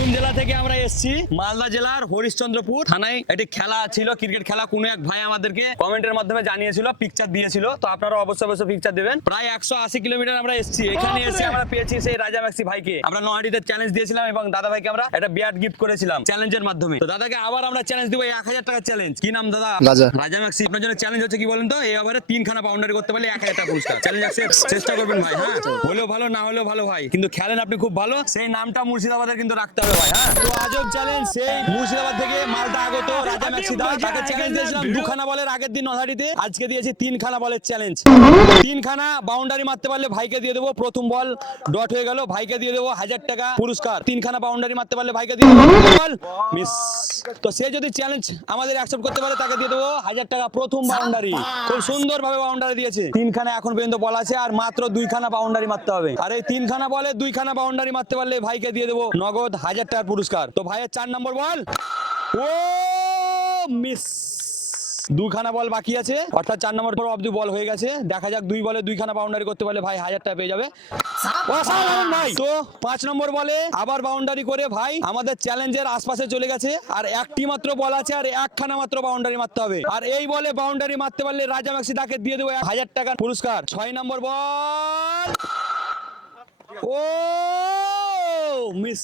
বীরভূম জেলা থেকে আমরা এসেছি? মালদা জেলার হরিশ্চন্দ্রপুর থানায় একটি খেলা ছিল ক্রিকেট খেলা। কোনো এক ভাই আমাদেরকে কমেন্টের মাধ্যমে জানিয়েছিল পিকচার দিয়েছিল। তো আপনারা অবশ্যই অবশ্যই পিকচার দেবেন। প্রায় একশো আশি কিলোমিটার আমরা এসেছি। এখানে এসে আমরা পেয়েছি সেই রাজা ম্যাক্সি ভাইকে। আমরা নোয়াডিতে চ্যালেঞ্জ দিয়েছিলাম এবং দাদা ভাইকে আমরা একটা বিয়ার গিফট করেছিলাম চ্যালেঞ্জের মাধ্যমে। তো দাদাকে আবার আমরা চ্যালেঞ্জ দিব এক হাজার টাকার চ্যালেঞ্জ কি নাম দাদা? রাজা। রাজা ম্যাক্সি আপনার জন্য চ্যালেঞ্জ হচ্ছে কি বলেন তো? এই ওভারে তিনখানা বাউন্ডারি করতে পারলে এক হাজার টাকা পুরস্কার। চ্যালেঞ্জ চেষ্টা করবেন ভাই হ্যাঁ? হলেও ভালো না হলেও ভালো ভাই। কিন্তু খেলেন আপনি খুব ভালো। সেই নামটা মুর্শিদাবাদের কিন্তু রাখতে হবে। সে যদি চ্যালেঞ্জ আমাদের অ্যাকসেপ্ট করতে তাকে দিয়ে দেবো হাজার টাকা প্রথম বাউন্ডারি বাউন্ডারি দিয়েছে তিনখানা এখন পর্যন্ত বল আছে আর মাত্র দুইখানা বাউন্ডারি মারতে হবে। আর এই তিনখানা বলে দুইখানা বাউন্ডারি মারতে পারলে ভাইকে দিয়ে দেবো। নগদ হাজার টাকার পুরস্কার। তো ভাইয়ের চার নম্বর বল। ও, মিস। দুখানা বল বাকি আছে। অর্থাৎ চার নম্বর পর অব্দি বল হয়ে গেছে। দেখা যাক দুই বলে দুইখানা বাউন্ডারি করতে পারলে ভাই হাজার টাকা পেয়ে যাবে। তো পাঁচ নম্বর বলে আবার বাউন্ডারি করে ভাই আমাদের চ্যালেঞ্জের আশপাশে চলে গেছে। আর একটি মাত্র বল আছে আর একখানা মাত্র বাউন্ডারি মারতে হবে। আর এই বলে বাউন্ডারি মারতে পারলে রাজা ম্যাক্সি তাকে দিয়ে দেবো হাজার টাকার পুরস্কার। ছয় নম্বর বল। ও, মিস।